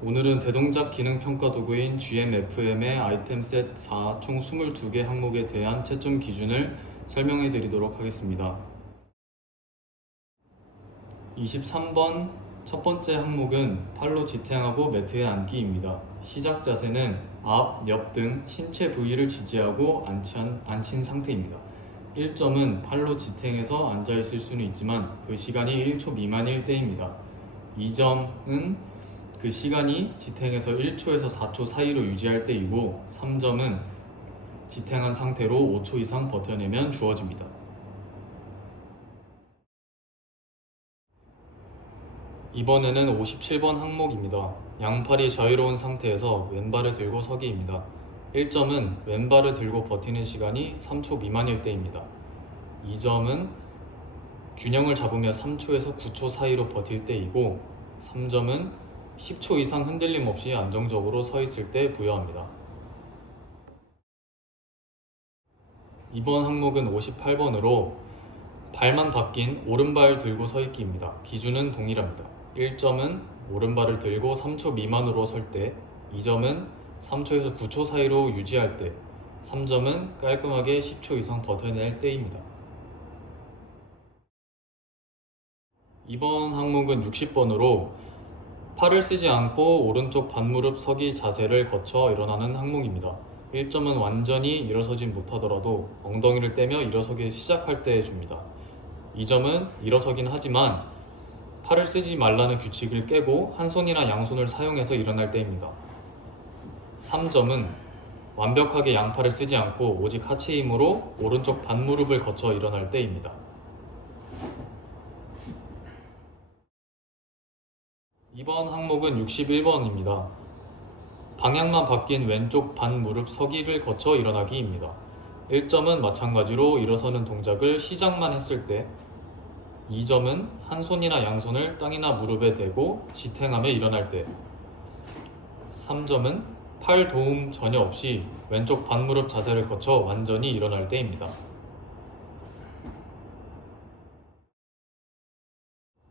오늘은 대동작 기능 평가 도구인 GMFM의 아이템 셋 4 총 22개 항목에 대한 채점 기준을 설명해 드리도록 하겠습니다. 23번 첫 번째 항목은 팔로 지탱하고 매트에 앉기입니다. 시작 자세는 앞, 옆 등 신체 부위를 지지하고 앉힌 상태입니다. 1점은 팔로 지탱해서 앉아있을 수는 있지만 그 시간이 1초 미만일 때입니다. 2점은 그 시간이 지탱해서 1초에서 4초 사이로 유지할 때이고 3점은 지탱한 상태로 5초 이상 버텨내면 주어집니다. 이번에는 57번 항목입니다. 양팔이 자유로운 상태에서 왼발을 들고 서기입니다. 1점은 왼발을 들고 버티는 시간이 3초 미만일 때입니다. 2점은 균형을 잡으며 3초에서 9초 사이로 버틸 때이고 3점은 10초 이상 흔들림 없이 안정적으로 서 있을 때 부여합니다. 이번 항목은 58번으로 발만 바뀐 오른발 들고 서 있기입니다. 기준은 동일합니다. 1점은 오른발을 들고 3초 미만으로 설 때, 2점은 3초에서 9초 사이로 유지할 때, 3점은 깔끔하게 10초 이상 버텨낼 때입니다. 이번 항목은 60번으로 팔을 쓰지 않고 오른쪽 반무릎 서기 자세를 거쳐 일어나는 항목입니다. 1점은 완전히 일어서진 못하더라도 엉덩이를 떼며 일어서기 시작할 때 줍니다. 2점은 일어서긴 하지만 팔을 쓰지 말라는 규칙을 깨고 한 손이나 양손을 사용해서 일어날 때입니다. 3점은 완벽하게 양팔을 쓰지 않고 오직 하체 힘으로 오른쪽 반무릎을 거쳐 일어날 때입니다. 이번 항목은 61번입니다. 방향만 바뀐 왼쪽 반무릎 서기를 거쳐 일어나기입니다. 1점은 마찬가지로 일어서는 동작을 시작만 했을 때, 2점은 한 손이나 양손을 땅이나 무릎에 대고 지탱하며 일어날 때, 3점은 팔 도움 전혀 없이 왼쪽 반무릎 자세를 거쳐 완전히 일어날 때입니다.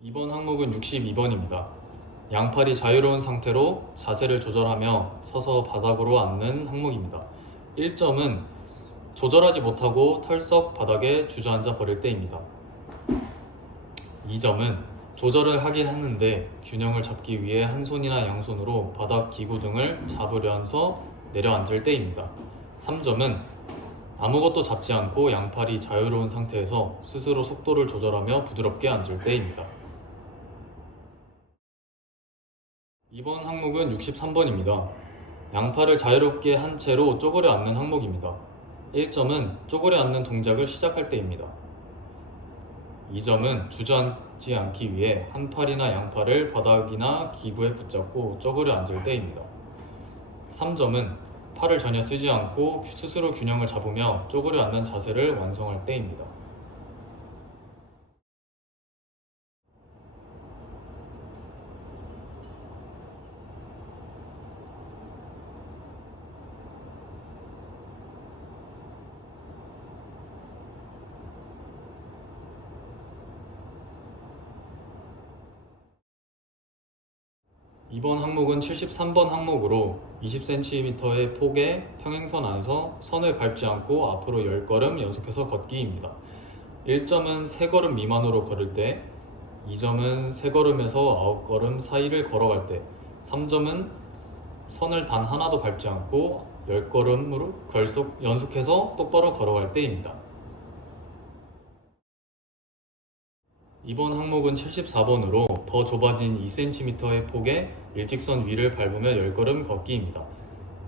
이번 항목은 62번입니다. 양팔이 자유로운 상태로 자세를 조절하며 서서 바닥으로 앉는 항목입니다. 1점은 조절하지 못하고 털썩 바닥에 주저앉아 버릴 때입니다. 2점은 조절을 하긴 하는데 균형을 잡기 위해 한 손이나 양손으로 바닥 기구 등을 잡으려서 내려앉을 때입니다. 3점은 아무것도 잡지 않고 양팔이 자유로운 상태에서 스스로 속도를 조절하며 부드럽게 앉을 때입니다. 이번 항목은 63번입니다. 양팔을 자유롭게 한 채로 쪼그려 앉는 항목입니다. 1점은 쪼그려 앉는 동작을 시작할 때입니다. 2점은 주저앉지 않기 위해 한 팔이나 양팔을 바닥이나 기구에 붙잡고 쪼그려 앉을 때입니다. 3점은 팔을 전혀 쓰지 않고 스스로 균형을 잡으며 쪼그려 앉는 자세를 완성할 때입니다. 이번 항목은 73번 항목으로 20cm의 폭의 평행선 안에서 선을 밟지 않고 앞으로 10걸음 연속해서 걷기입니다. 1점은 3걸음 미만으로 걸을 때, 2점은 3걸음에서 9걸음 사이를 걸어갈 때, 3점은 선을 단 하나도 밟지 않고 10걸음으로 연속해서 똑바로 걸어갈 때입니다. 이번 항목은 74번으로 더 좁아진 2cm의 폭의 일직선 위를 밟으며 10걸음 걷기입니다.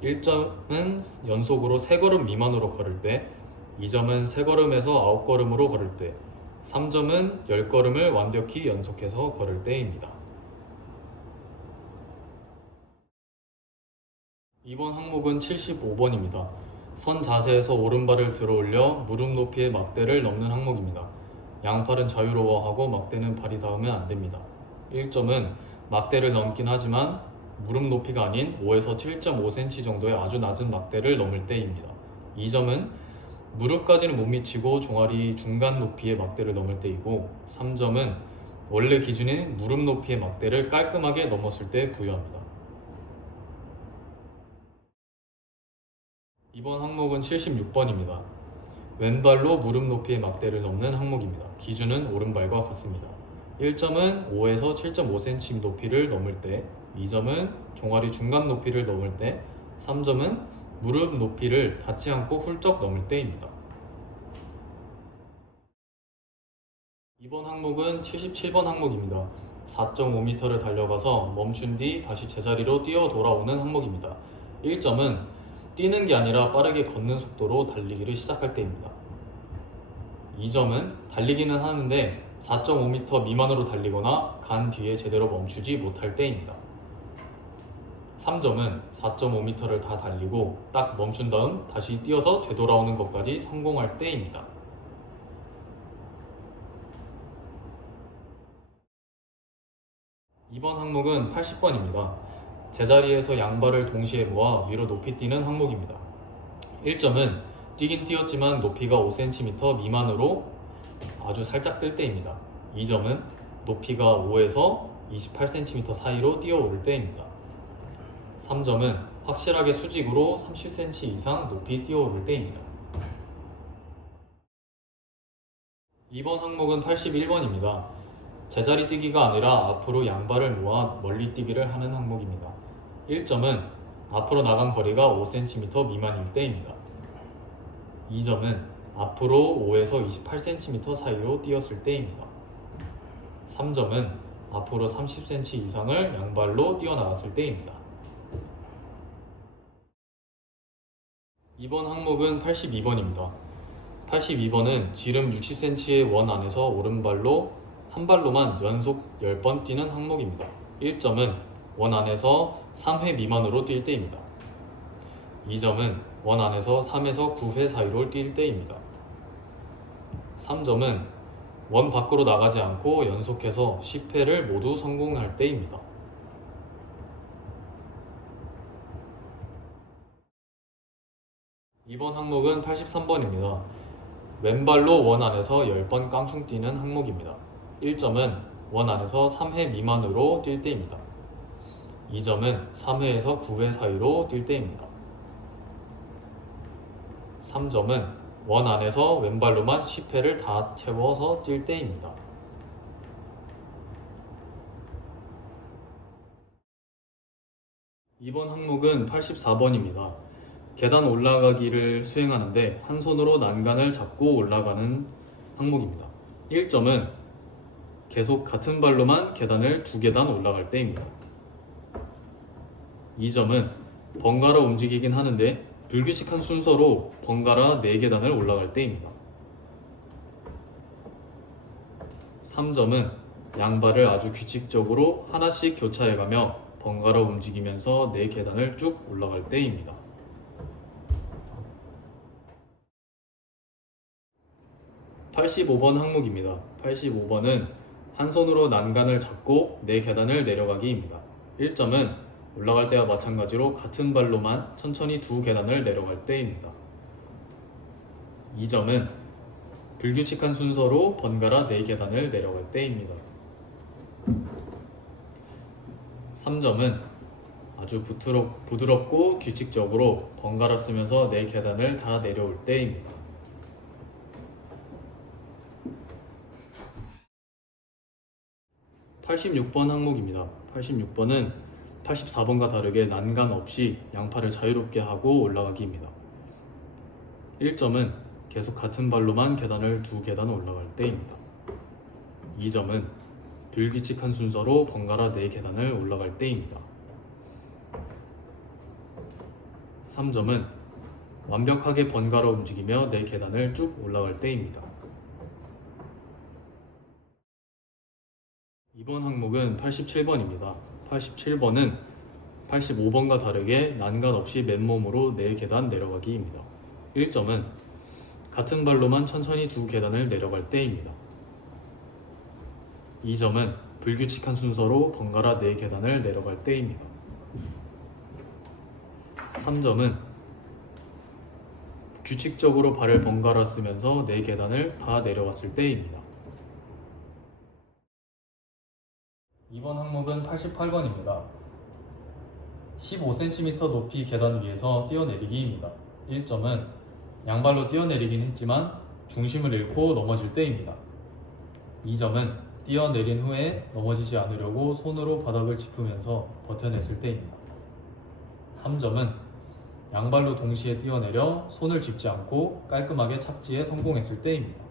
1점은 연속으로 3걸음 미만으로 걸을 때, 2점은 3걸음에서 9걸음으로 걸을 때, 3점은 10걸음을 완벽히 연속해서 걸을 때입니다. 이번 항목은 75번입니다. 선 자세에서 오른발을 들어 올려 무릎 높이의 막대를 넘는 항목입니다. 양팔은 자유로워하고 막대는 발이 닿으면 안됩니다. 1점은 막대를 넘긴 하지만 무릎 높이가 아닌 5에서 7.5cm 정도의 아주 낮은 막대를 넘을 때입니다. 2점은 무릎까지는 못 미치고 종아리 중간 높이의 막대를 넘을 때이고 3점은 원래 기준인 무릎 높이의 막대를 깔끔하게 넘었을 때 부여합니다. 이번 항목은 76번입니다. 왼발로 무릎 높이의 막대를 넘는 항목입니다. 기준은 오른발과 같습니다. 1점은 5에서 7.5cm 높이를 넘을 때, 2점은 종아리 중간 높이를 넘을 때, 3점은 무릎 높이를 닿지 않고 훌쩍 넘을 때입니다. 이번 항목은 77번 항목입니다. 4.5m를 달려가서 멈춘 뒤 다시 제자리로 뛰어 돌아오는 항목입니다. 1점은 뛰는 게 아니라 빠르게 걷는 속도로 달리기를 시작할 때입니다. 2점은 달리기는 하는데 4.5m 미만으로 달리거나 간 뒤에 제대로 멈추지 못할 때입니다. 3점은 4.5m를 다 달리고 딱 멈춘 다음 다시 뛰어서 되돌아오는 것까지 성공할 때입니다. 이번 항목은 80번입니다. 제자리에서 양발을 동시에 모아 위로 높이 뛰는 항목입니다. 1점은 뛰긴 뛰었지만 높이가 5cm 미만으로 아주 살짝 뜰 때입니다. 2점은 높이가 5에서 28cm 사이로 뛰어오를 때입니다. 3점은 확실하게 수직으로 30cm 이상 높이 뛰어오를 때입니다. 이번 항목은 81번입니다. 제자리 뛰기가 아니라 앞으로 양발을 모아 멀리 뛰기를 하는 항목입니다. 1점은 앞으로 나간 거리가 5cm 미만일 때입니다. 2점은 앞으로 5에서 28cm 사이로 뛰었을 때입니다. 3점은 앞으로 30cm 이상을 양발로 뛰어나갔을 때입니다. 이번 항목은 82번입니다. 82번은 지름 60cm의 원 안에서 오른발로 한 발로만 연속 10번 뛰는 항목입니다. 1점은 원 안에서 3회 미만으로 뛸 때입니다. 2점은 원 안에서 3에서 9회 사이로 뛸 때입니다. 3점은 원 밖으로 나가지 않고 연속해서 10회를 모두 성공할 때입니다. 이번 항목은 83번입니다. 왼발로 원 안에서 10번 깡충 뛰는 항목입니다. 1점은 원 안에서 3회 미만으로 뛸 때입니다. 2점은 3회에서 9회 사이로 뛸 때입니다. 3점은 원 안에서 왼발로만 10회를 다 채워서 뛸 때입니다. 이번 항목은 84번입니다. 계단 올라가기를 수행하는데 한 손으로 난간을 잡고 올라가는 항목입니다. 1점은 계속 같은 발로만 계단을 2계단 올라갈 때입니다. 2점은 번갈아 움직이긴 하는데 불규칙한 순서로 번갈아 4계단을 올라갈 때입니다. 3점은 양발을 아주 규칙적으로 하나씩 교차해가며 번갈아 움직이면서 4계단을 쭉 올라갈 때입니다. 85번 항목입니다. 85번은 한 손으로 난간을 잡고 4계단을 내려가기입니다. 1점은 올라갈 때와 마찬가지로 같은 발로만 천천히 2계단을 내려갈 때입니다. 2점은 불규칙한 순서로 번갈아 4계단을 내려갈 때입니다. 3점은 아주 부드럽고 규칙적으로 번갈아 쓰면서 4계단을 다 내려올 때입니다. 86번 항목입니다. 86번은 84번과 다르게 난간 없이 양팔을 자유롭게 하고 올라가기입니다. 1점은 계속 같은 발로만 계단을 2계단 올라갈 때입니다. 2점은 불규칙한 순서로 번갈아 4계단을 올라갈 때입니다. 3점은 완벽하게 번갈아 움직이며 4계단을 쭉 올라갈 때입니다. 이번 항목은 87번입니다. 87번은 85번과 다르게 난간 없이 맨몸으로 4계단 내려가기입니다. 1점은 같은 발로만 천천히 2계단을 내려갈 때입니다. 2점은 불규칙한 순서로 번갈아 4계단을 내려갈 때입니다. 3점은 규칙적으로 발을 번갈아 쓰면서 4계단을 다 내려왔을 때입니다. 이번 항목은 88번입니다. 15cm 높이 계단 위에서 뛰어내리기입니다. 1점은 양발로 뛰어내리긴 했지만 중심을 잃고 넘어질 때입니다. 2점은 뛰어내린 후에 넘어지지 않으려고 손으로 바닥을 짚으면서 버텨냈을 때입니다. 3점은 양발로 동시에 뛰어내려 손을 짚지 않고 깔끔하게 착지에 성공했을 때입니다.